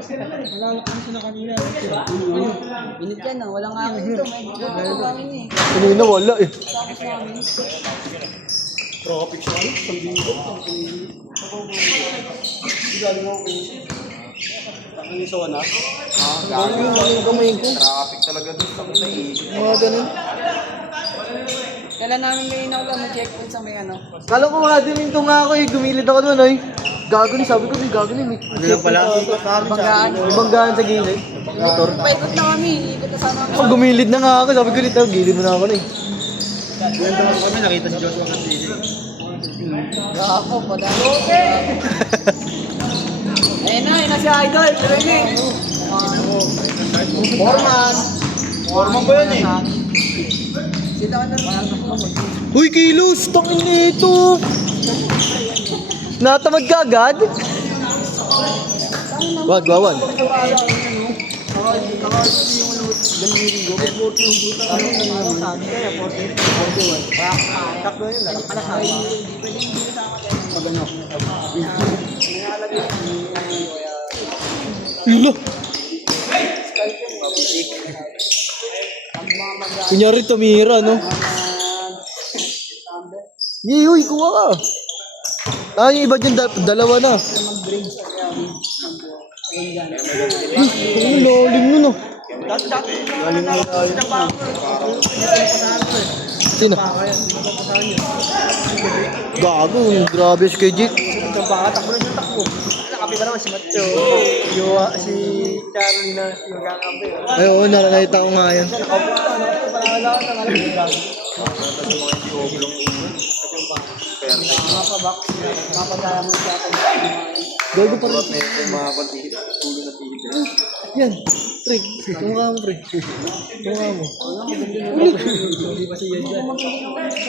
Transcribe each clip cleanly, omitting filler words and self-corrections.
Nalalakang sila kanina. Init yan ah, walang akin ito. Medyo kami eh. Kanina wala eh. Tapos namin. Traffic siya. Galing ako kayo. Ano sa wana? Gamayin ko. Traffic talaga doon. Tapos na Mga ganun. Kailan namin may checkpoint sa may ano. Kala ko nga din yung nga ako eh. Gumilid ako doon ay. Gago ni, sabi ko ni gago ni. Ano lang pala? Banggaan. May banggaan sa gilid. Motor. Paikot na kami. Ikot na sana kami. Oh, gumilid na nga ako. Sabi ko dito, gilid mo na ako na eh. Ganda ako kami. Nakita si Joshua Castile. Ako, padalo. Ayun na si Idol. Pero yun eh. Foreman. Foreman ba yun eh? Sita ka na naman. Uy, kilos! Tangin nito! Natamad ka agad? Wag, wawan. Yulo! Kunyari tumira, no? Yee, uy, kuha ka. Ah, yung iba dyan, dalawa na. Ang lalim nun, no? Sino? Gago, grabe si kay Jake. Takbo na siya takbo. Nakapi ba naman si Mateo? Si Carolina, si magkakapi. Ay, oo, nakakita ko nga yan. Mapadala mo siya kung Gago pa rin. Yan, pre. Tumukha mo, pre. Tumukha mo.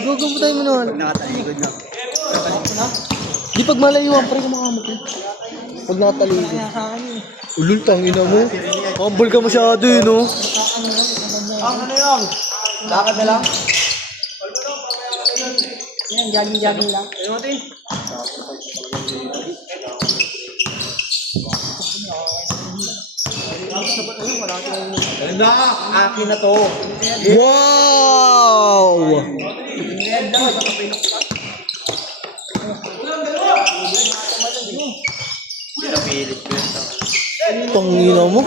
Gago mo tayo mo naman. Nakataligod lang. Di pag malayuan, pre, kumukha mo, pre. Pag nakataligod. Ulul, tangina mo. Humble ka masyado yun, no? Ano yun? Lakad na lang? yan, jogging lang. Ayun natin. Ganda! Akin na to. Wow! Pinapilit ko yun. Tangina mo.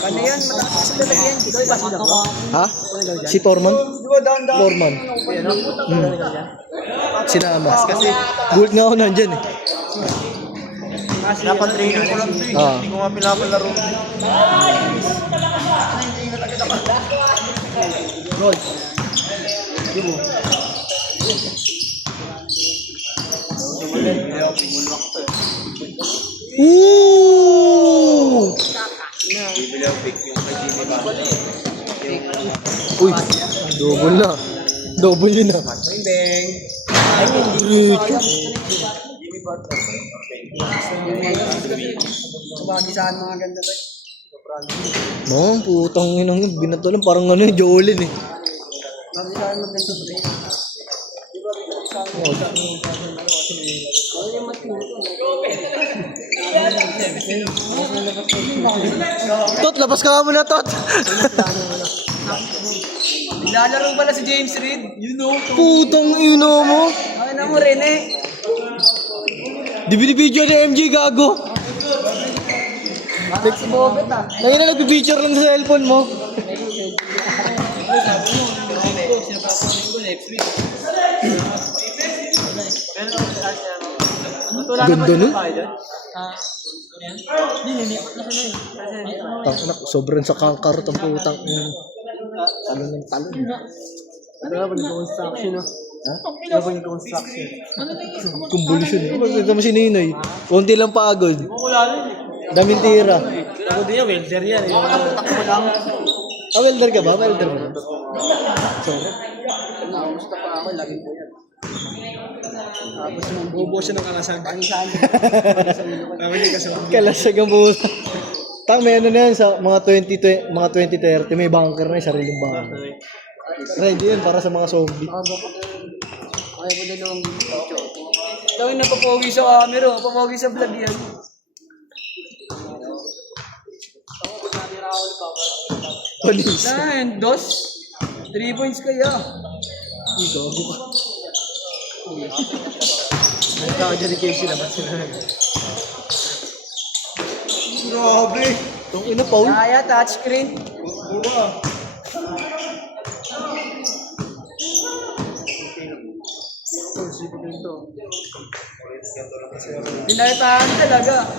Ano yan? Matakas sa lalagyan. Ikaw ba sila ba? Ha? Si Foreman? Foreman. Sinama. Kasi Gulat nga ako nandyan eh. pinapan-training ko lang ito eh. Ah. Hindi ko nga pinapalaro. Gold. Ooh! Bibili ang pick yung kay Jimmy ba? Uy, double na. Double yun ah. Bing! Rito. Sumagisahan mga ganda ba? No, putang inang yun. Binato lang parang ano yung Jolin eh. Sumagisahan mga ganda ba? Tot, labas ka nga muna, Tot. Nilalaro pala si James Reed. You know. Putang ino mo. Ay na mo rin eh. Di binibidyo ni MJ gago. Baka si Bobet ah. Ngayon na nagpipicture lang sa cellphone mo. Ganda nun. Tangina, sobrang sa kangkarot ang putang. Talon ng talon. Ano ba nag-construction no? Ha? Ano ba nag-construction? Convolution. Ito mo si Ninoy. Kunti lang pagod. Wala rin. Daming tira. Ako din yan, welder yan eh. Takbo lang. Ah, welder ka ba? Welder mo. Sorry. Gusto pa ako, lagi po yan. Tapos nung bubo siya ng kalasag. Pangisahan. Kami hindi kasi. Kalasag ang buo. Tang, may ano na yan sa mga 2030, may bunker na yung sariling bunker. Ready yun para sa mga zombie. Kaya mo dalawang video. Tawin na papogi sa camera, papogi sa vlog yan. Panis. 9, 2. 3 points kaya. Ikaw, ako pa. Ang tao dyan ni Casey naman sila. Grabe. Itong ina, Paul. Kaya, touchscreen. Pinaytaan talaga.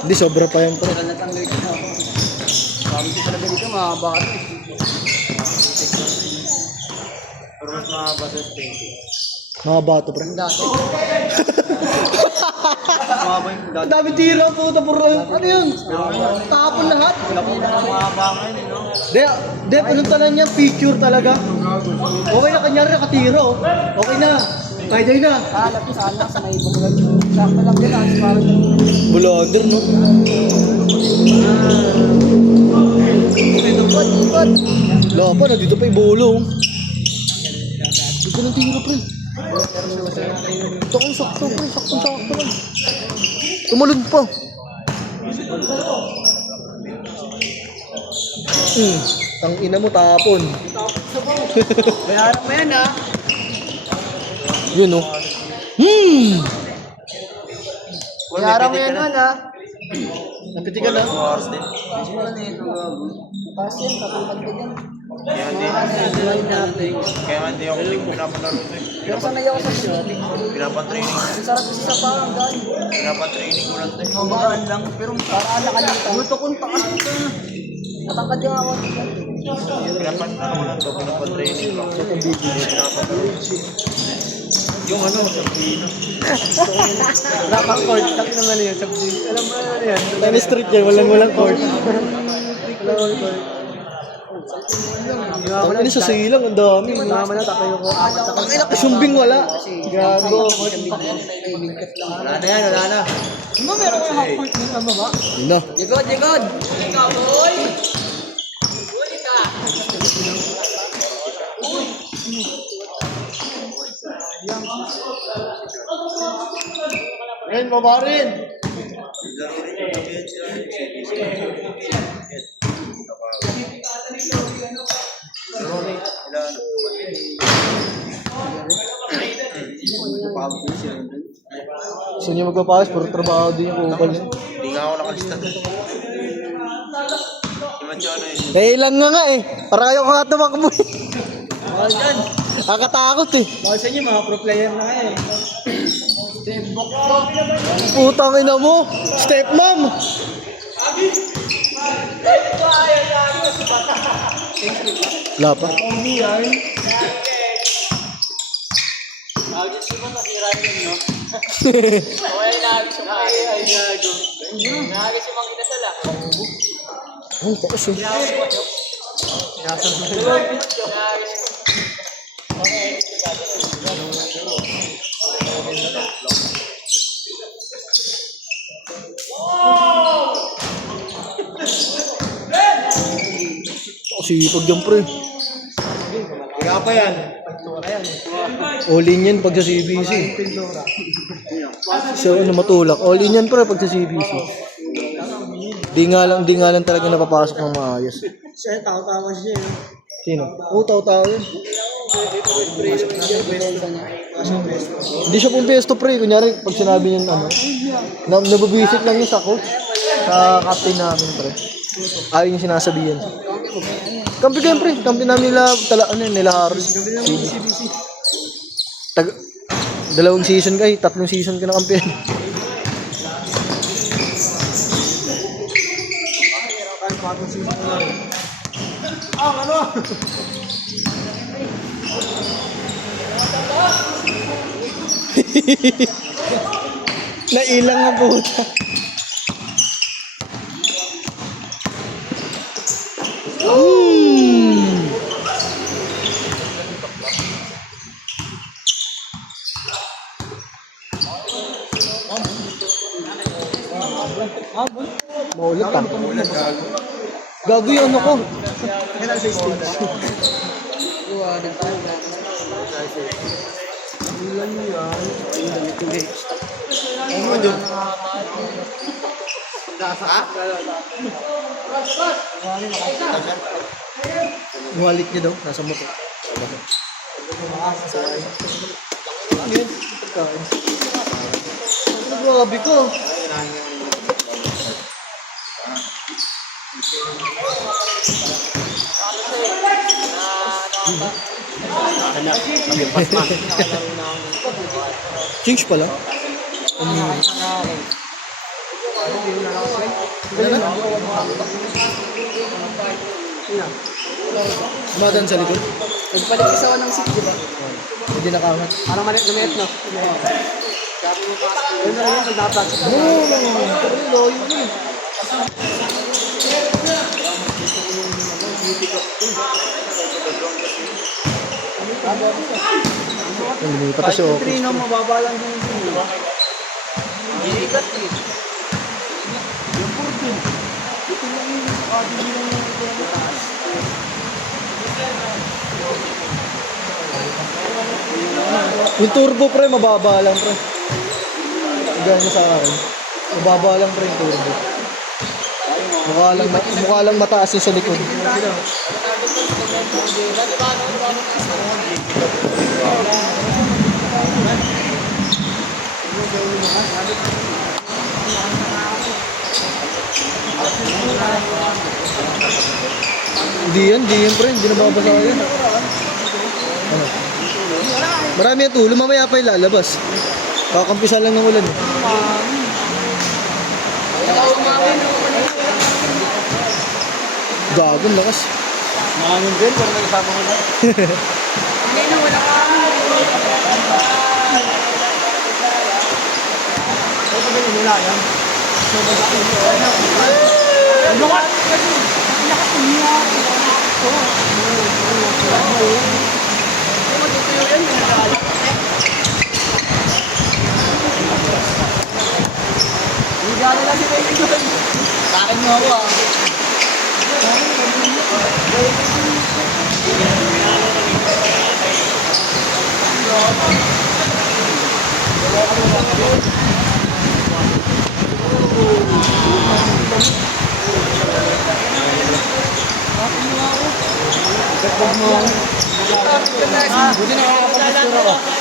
Hindi, sobra pa yan, pre. Tagal na tanggal ko. Sabi ko talaga dito, mahaba ka. Pero mas mahaba sa 20. Mga bato, pre. Dati. Mahaba yung dati. Ang dami tira, puta, puro. Ano yun? Tapon lahat. Mahaba ngayon, no? De, panuntalan niya, picture talaga. Okay na, kanyari nakatira, oh. Okay na. Kaya na. Alam ko sana sa may bukod. Sakto lang din, alas parang Bulander, no? ikot, ikot. Wala pa, nandito pa ibulong. Dito ng tira, pre. Ito kong sakto, pre. Sakto lang. Tumalun pa. Tang ina mo, tapon. Bayaran mo yan, ha? Yun, oh. Bayaran mo yan, ha? Napitikan na. Oras din. Wala na ito, gago. Kasi yan, katulad ko dyan. Kaya hindi ako pinapalaro ito eh. Pero sanay ako sa shooting. Pinapan-training. Ang sarap kasi sa parang gan. Pinapan-training ko lang ito eh. Magaan lang, pero parang nakalimutan. Multo kong taas ka. Matangkad yung ako. Pinapan-training ko lang ito. Pinapan-training ko. Pinapan-training. Yung ano, sa Pino. Wala pang court. Taki naman yan. Alam mo na yan. Tennis street yan, walang court. Walang court. Ang ina sa silang, ang dami. Mama na tatayo ko. Ang ina, kasumbing wala. Gago. Wala na yan, wala na. Ano meron kayong half court dito baba? Yun na. Jigod, jigod! Ikaw, boy! Ulit ka! Ngayon, mabarin. Gusto niya magpapakas, pero trabaho din yung kupal niya. Hindi nga ako nakalista. Imansyano eh. Eh, ilang nga eh. Para kayo ka tumakbo eh. Mahal dyan. Nakatakot eh. Mahal sa inyo, mga pro player na kayo eh. Putang ina mo. Step mom. Wala pa. Ang taas eh. Sipag yan, pre. Kaya pa yan. All in yan pag sa CBC. So, ano matulak? All in yan, pre, pag sa CBC. Di nga lang talaga napapasok ng maayos. Siya, tao-tawa siya eh. Sino? Oo, tao-tao yun. Hindi siya pumpesto, pre. Kunyari, pag sinabi niya ano, nababisit lang yun sa coach. Sa captain namin, pre. Ayaw yung sinasabihan. Kampi kayo, pre. Kampi namin nila Harold. Dalawang season kayo, 3 season ka na kampihan. Nailang nga puta. Maulit ah. Gago yung ano ko. Kailan sa stage? Ilan mo yan? Wallet niya daw, nasa motor. Ano yun? Pagkain. Grabe ko. Change pala. Madan sa likod. Nagpalit isawa ng seat, di ba? Hindi nakaangat. Parang malit na no? Yun na rin yung nagdapat. Oo, yun eh. Lumipat na si Oki. Trino, mababa lang din yun, di ba? Ilikat eh. Yung purpin. Ito lang yung nakabili ng Yung turbo pre, mababa lang pre. Ganyan sa akin. Mababa lang pre yung turbo. Mukha lang mataas yung sa likod. Hindi yan pre, hindi nababasa yan. Ano? Marami yan tulo, mamaya pa ilalabas. Kakampisan lang ng ulan. Gagawin lakas. Maraming din, pero nag-usapang mo na. Hindi na, wala ka. Ito ba yung nila yan? So, mag-akin ko. Ano ka? Lakas niya. Hindi na si Baby doon. Sa akin mo ako ah. Buti nakakapag-picture ako.